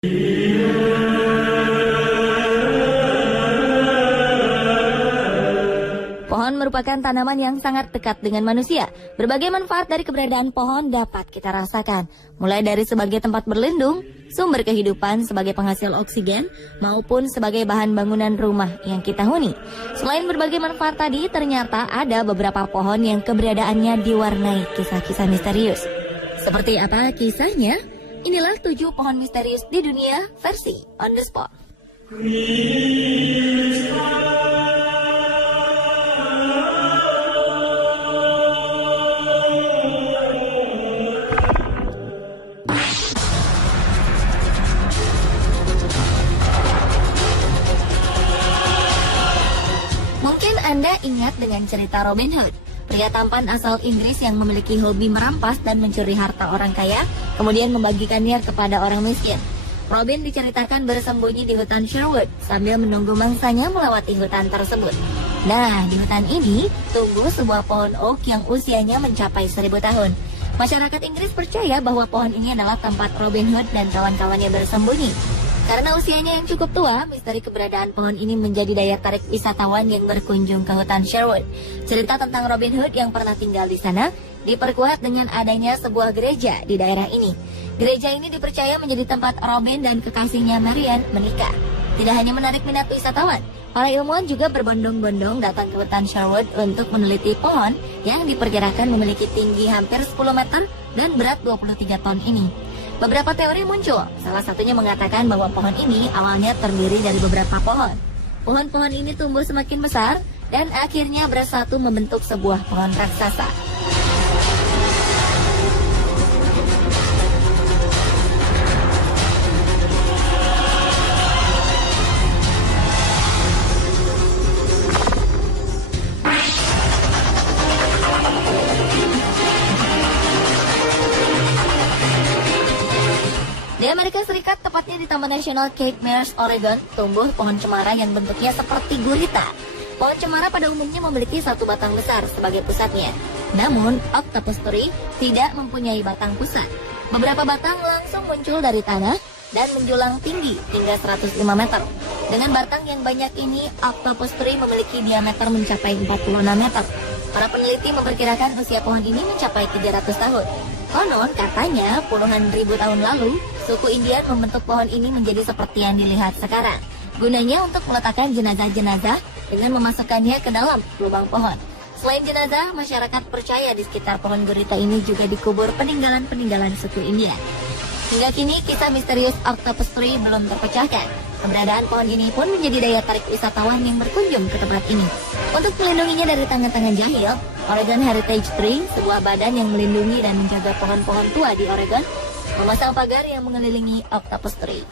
Pohon merupakan tanaman yang sangat dekat dengan manusia. Berbagai manfaat dari keberadaan pohon dapat kita rasakan. Mulai dari sebagai tempat berlindung, sumber kehidupan sebagai penghasil oksigen, maupun sebagai bahan bangunan rumah yang kita huni. Selain berbagai manfaat tadi, ternyata ada beberapa pohon yang keberadaannya diwarnai kisah-kisah misterius. Seperti apa kisahnya? Inilah 7 pohon misterius di dunia versi On The Spot. Mungkin Anda ingat dengan cerita Robin Hood, pria tampan asal Inggris yang memiliki hobi merampas dan mencuri harta orang kaya, kemudian membagikannya kepada orang miskin. Robin diceritakan bersembunyi di hutan Sherwood sambil menunggu mangsanya melewati hutan tersebut. Nah, di hutan ini tumbuh sebuah pohon oak yang usianya mencapai 1000 tahun. Masyarakat Inggris percaya bahwa pohon ini adalah tempat Robin Hood dan kawan-kawannya bersembunyi. Karena usianya yang cukup tua, misteri keberadaan pohon ini menjadi daya tarik wisatawan yang berkunjung ke hutan Sherwood. Cerita tentang Robin Hood yang pernah tinggal di sana diperkuat dengan adanya sebuah gereja di daerah ini. Gereja ini dipercaya menjadi tempat Robin dan kekasihnya Marian menikah. Tidak hanya menarik minat wisatawan, para ilmuwan juga berbondong-bondong datang ke hutan Sherwood untuk meneliti pohon yang diperkirakan memiliki tinggi hampir 10 meter dan berat 23 ton ini. Beberapa teori muncul, salah satunya mengatakan bahwa pohon ini awalnya terdiri dari beberapa pohon. Pohon-pohon ini tumbuh semakin besar dan akhirnya bersatu membentuk sebuah pohon raksasa. Di Amerika Serikat, tepatnya di Taman Nasional Cape Meares, Oregon, tumbuh pohon cemara yang bentuknya seperti gurita. Pohon cemara pada umumnya memiliki satu batang besar sebagai pusatnya. Namun, octopus tree tidak mempunyai batang pusat. Beberapa batang langsung muncul dari tanah dan menjulang tinggi hingga 105 meter. Dengan batang yang banyak ini, octopus tree memiliki diameter mencapai 46 meter. Para peneliti memperkirakan usia pohon ini mencapai 300 tahun. Konon katanya puluhan ribu tahun lalu, suku Indian membentuk pohon ini menjadi seperti yang dilihat sekarang. Gunanya untuk meletakkan jenazah-jenazah dengan memasukkannya ke dalam lubang pohon. Selain jenazah, masyarakat percaya di sekitar pohon gurita ini juga dikubur peninggalan-peninggalan suku India. Hingga kini, kisah misterius octopus tree belum terpecahkan. Keberadaan pohon ini pun menjadi daya tarik wisatawan yang berkunjung ke tempat ini. Untuk melindunginya dari tangan-tangan jahil, Oregon Heritage Tree, sebuah badan yang melindungi dan menjaga pohon-pohon tua di Oregon, memasang pagar yang mengelilingi octopus tree.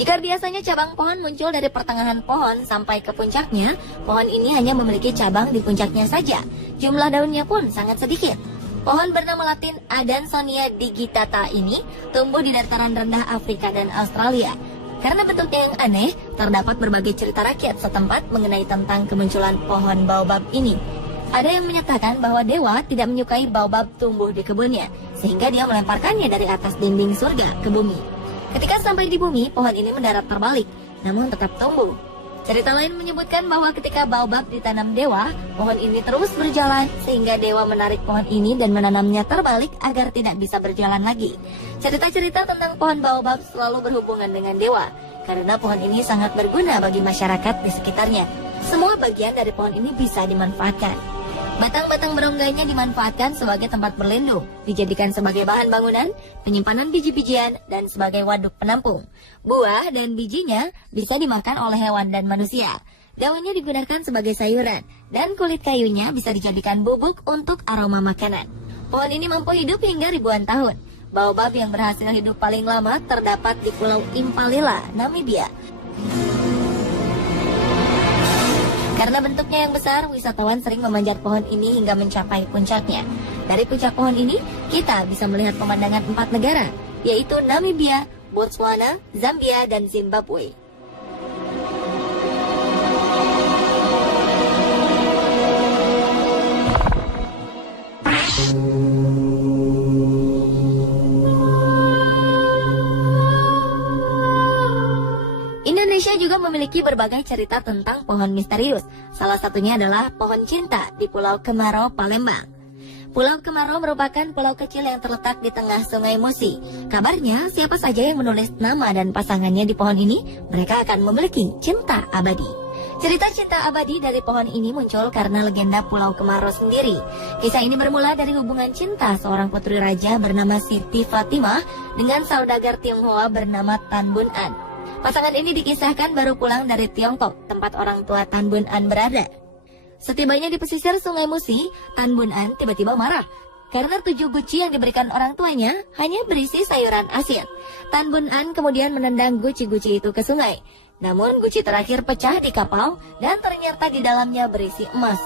Jika biasanya cabang pohon muncul dari pertengahan pohon sampai ke puncaknya, pohon ini hanya memiliki cabang di puncaknya saja. Jumlah daunnya pun sangat sedikit. Pohon bernama Latin Adansonia digitata ini tumbuh di dataran rendah Afrika dan Australia. Karena bentuknya yang aneh, terdapat berbagai cerita rakyat setempat mengenai tentang kemunculan pohon baobab ini. Ada yang menyatakan bahwa dewa tidak menyukai baobab tumbuh di kebunnya, sehingga dia melemparkannya dari atas dinding surga ke bumi. Ketika sampai di bumi, pohon ini mendarat terbalik, namun tetap tumbuh. Cerita lain menyebutkan bahwa ketika baobab ditanam dewa, pohon ini terus berjalan sehingga dewa menarik pohon ini dan menanamnya terbalik agar tidak bisa berjalan lagi. Cerita-cerita tentang pohon baobab selalu berhubungan dengan dewa, karena pohon ini sangat berguna bagi masyarakat di sekitarnya. Semua bagian dari pohon ini bisa dimanfaatkan. Batang-batang berongganya dimanfaatkan sebagai tempat berlindung, dijadikan sebagai bahan bangunan, penyimpanan biji-bijian, dan sebagai waduk penampung. Buah dan bijinya bisa dimakan oleh hewan dan manusia. Daunnya digunakan sebagai sayuran, dan kulit kayunya bisa dijadikan bubuk untuk aroma makanan. Pohon ini mampu hidup hingga ribuan tahun. Baobab yang berhasil hidup paling lama terdapat di Pulau Impalila, Namibia. Karena bentuknya yang besar, wisatawan sering memanjat pohon ini hingga mencapai puncaknya. Dari puncak pohon ini, kita bisa melihat pemandangan 4 negara, yaitu Namibia, Botswana, Zambia, dan Zimbabwe. Indonesia juga memiliki berbagai cerita tentang pohon misterius. Salah satunya adalah pohon cinta di Pulau Kemarau, Palembang. Pulau Kemarau merupakan pulau kecil yang terletak di tengah Sungai Musi. Kabarnya, siapa saja yang menulis nama dan pasangannya di pohon ini, mereka akan memiliki cinta abadi. Cerita cinta abadi dari pohon ini muncul karena legenda Pulau Kemarau sendiri. Kisah ini bermula dari hubungan cinta seorang putri raja bernama Siti Fatimah dengan saudagar Tionghoa bernama Tan Bun An. Pasangan ini dikisahkan baru pulang dari Tiongkok, tempat orang tua Tan Bun An berada. Setibanya di pesisir Sungai Musi, Tan Bun An tiba-tiba marah karena 7 guci yang diberikan orang tuanya hanya berisi sayuran asin. Tan Bun An kemudian menendang guci-guci itu ke sungai. Namun guci terakhir pecah di kapal dan ternyata di dalamnya berisi emas.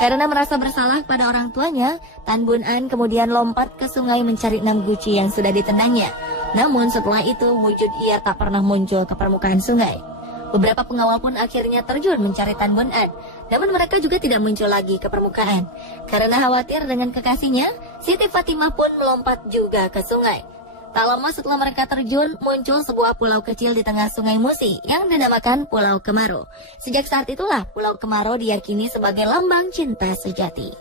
Karena merasa bersalah pada orang tuanya, Tan Bun An kemudian lompat ke sungai mencari 6 guci yang sudah ditendangnya. Namun setelah itu wujud ia tak pernah muncul ke permukaan sungai. Beberapa pengawal pun akhirnya terjun mencari Tan Bun An. Namun mereka juga tidak muncul lagi ke permukaan. Karena khawatir dengan kekasihnya, Siti Fatimah pun melompat juga ke sungai. Tak lama setelah mereka terjun, muncul sebuah pulau kecil di tengah Sungai Musi yang dinamakan Pulau Kemarau. Sejak saat itulah Pulau Kemarau diyakini sebagai lambang cinta sejati.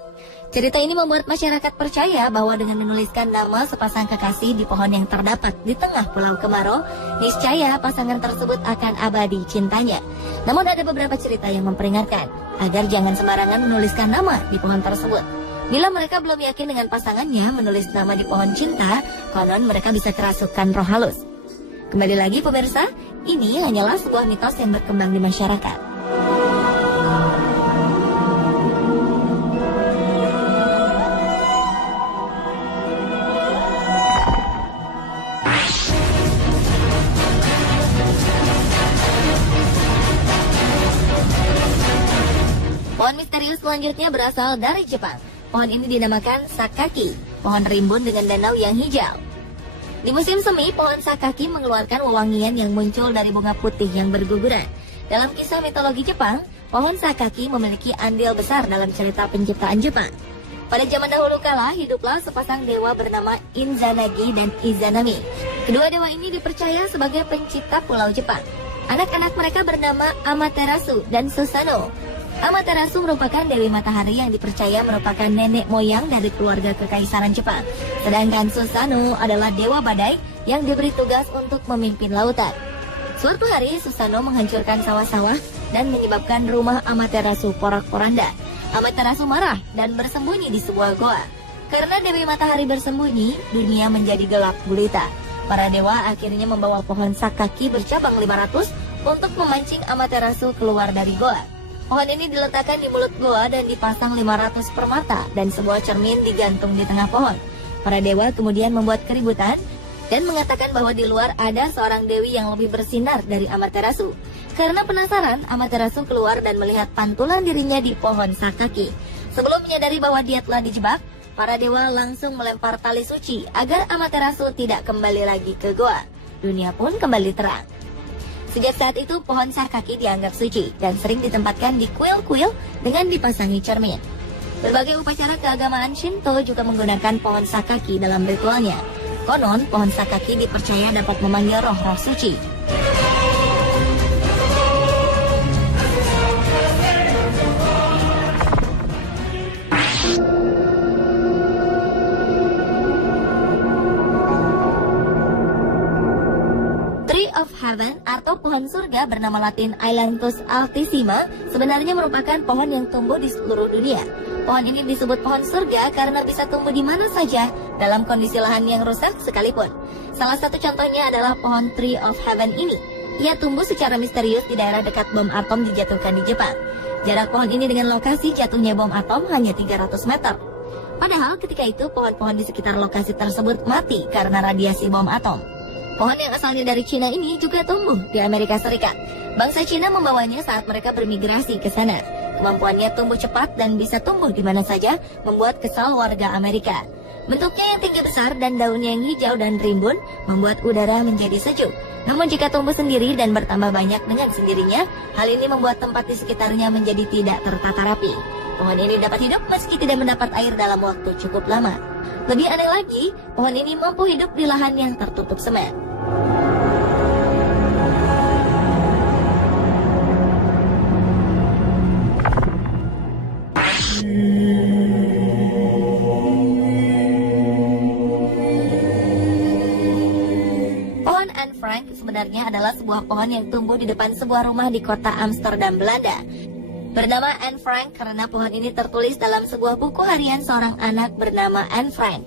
Cerita ini membuat masyarakat percaya bahwa dengan menuliskan nama sepasang kekasih di pohon yang terdapat di tengah Pulau Kemarau, niscaya pasangan tersebut akan abadi cintanya. Namun ada beberapa cerita yang memperingatkan agar jangan sembarangan menuliskan nama di pohon tersebut. Bila mereka belum yakin dengan pasangannya menulis nama di pohon cinta, konon mereka bisa kerasukan roh halus. Kembali lagi pemirsa, ini hanyalah sebuah mitos yang berkembang di masyarakat. Pohon misterius selanjutnya berasal dari Jepang. Pohon ini dinamakan sakaki, pohon rimbun dengan danau yang hijau. Di musim semi, pohon sakaki mengeluarkan wewangian yang muncul dari bunga putih yang berguguran. Dalam kisah mitologi Jepang, pohon sakaki memiliki andil besar dalam cerita penciptaan Jepang. Pada zaman dahulu kala, hiduplah sepasang dewa bernama Izanagi dan Izanami. Kedua dewa ini dipercaya sebagai pencipta pulau Jepang. Anak-anak mereka bernama Amaterasu dan Susanoo. Amaterasu merupakan Dewi Matahari yang dipercaya merupakan nenek moyang dari keluarga kekaisaran Jepang. Sedangkan Susanoo adalah Dewa Badai yang diberi tugas untuk memimpin lautan. Suatu hari Susanoo menghancurkan sawah-sawah dan menyebabkan rumah Amaterasu porak-poranda. Amaterasu marah dan bersembunyi di sebuah goa. Karena Dewi Matahari bersembunyi, dunia menjadi gelap gulita. Para dewa akhirnya membawa pohon sakaki bercabang 500 untuk memancing Amaterasu keluar dari goa. Pohon ini diletakkan di mulut goa dan dipasang 500 permata dan sebuah cermin digantung di tengah pohon. Para dewa kemudian membuat keributan dan mengatakan bahwa di luar ada seorang dewi yang lebih bersinar dari Amaterasu. Karena penasaran, Amaterasu keluar dan melihat pantulan dirinya di pohon sakaki. Sebelum menyadari bahwa dia telah dijebak, para dewa langsung melempar tali suci agar Amaterasu tidak kembali lagi ke goa. Dunia pun kembali terang. Sejak saat itu, pohon sakaki dianggap suci dan sering ditempatkan di kuil-kuil dengan dipasangi cermin. Berbagai upacara keagamaan Shinto juga menggunakan pohon sakaki dalam ritualnya. Konon, pohon sakaki dipercaya dapat memanggil roh-roh suci. Of Heaven atau pohon surga bernama Latin Ailanthus altissima sebenarnya merupakan pohon yang tumbuh di seluruh dunia. Pohon ini disebut pohon surga karena bisa tumbuh di mana saja dalam kondisi lahan yang rusak sekalipun. Salah satu contohnya adalah pohon Tree of Heaven ini. Ia tumbuh secara misterius di daerah dekat bom atom dijatuhkan di Jepang. Jarak pohon ini dengan lokasi jatuhnya bom atom hanya 300 meter. Padahal ketika itu pohon-pohon di sekitar lokasi tersebut mati karena radiasi bom atom. Pohon yang asalnya dari Cina ini juga tumbuh di Amerika Serikat. Bangsa Cina membawanya saat mereka bermigrasi ke sana. Kemampuannya tumbuh cepat dan bisa tumbuh di mana saja membuat kesal warga Amerika. Bentuknya yang tinggi besar dan daunnya yang hijau dan rimbun membuat udara menjadi sejuk. Namun jika tumbuh sendiri dan bertambah banyak dengan sendirinya, hal ini membuat tempat di sekitarnya menjadi tidak tertata rapi. Pohon ini dapat hidup meski tidak mendapat air dalam waktu cukup lama. Lebih aneh lagi, pohon ini mampu hidup di lahan yang tertutup semen. Pohon Anne Frank sebenarnya adalah sebuah pohon yang tumbuh di depan sebuah rumah di kota Amsterdam, Belanda. Bernama Anne Frank karena pohon ini tertulis dalam sebuah buku harian seorang anak bernama Anne Frank.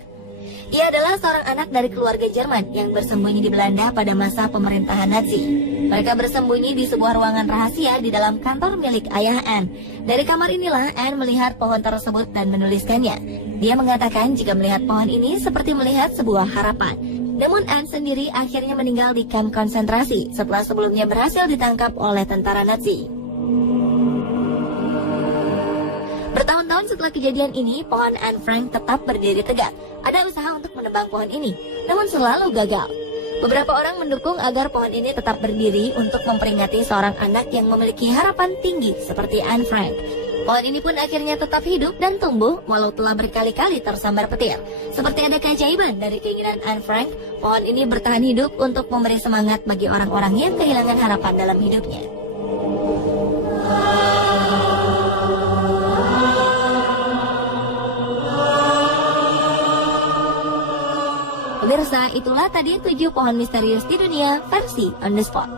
Ia adalah seorang anak dari keluarga Jerman yang bersembunyi di Belanda pada masa pemerintahan Nazi. Mereka bersembunyi di sebuah ruangan rahasia di dalam kantor milik ayah Anne. Dari kamar inilah Anne melihat pohon tersebut dan menuliskannya. Dia mengatakan jika melihat pohon ini seperti melihat sebuah harapan. Namun Anne sendiri akhirnya meninggal di kamp konsentrasi setelah sebelumnya berhasil ditangkap oleh tentara Nazi. Bertahun-tahun setelah kejadian ini, pohon Anne Frank tetap berdiri tegak. Ada usaha untuk menebang pohon ini, namun selalu gagal. Beberapa orang mendukung agar pohon ini tetap berdiri untuk memperingati seorang anak yang memiliki harapan tinggi seperti Anne Frank. Pohon ini pun akhirnya tetap hidup dan tumbuh walau telah berkali-kali tersambar petir. Seperti ada keajaiban dari keinginan Anne Frank, pohon ini bertahan hidup untuk memberi semangat bagi orang-orang yang kehilangan harapan dalam hidupnya. Pemirsa, itulah tadi 7 pohon misterius di dunia versi On The Spot.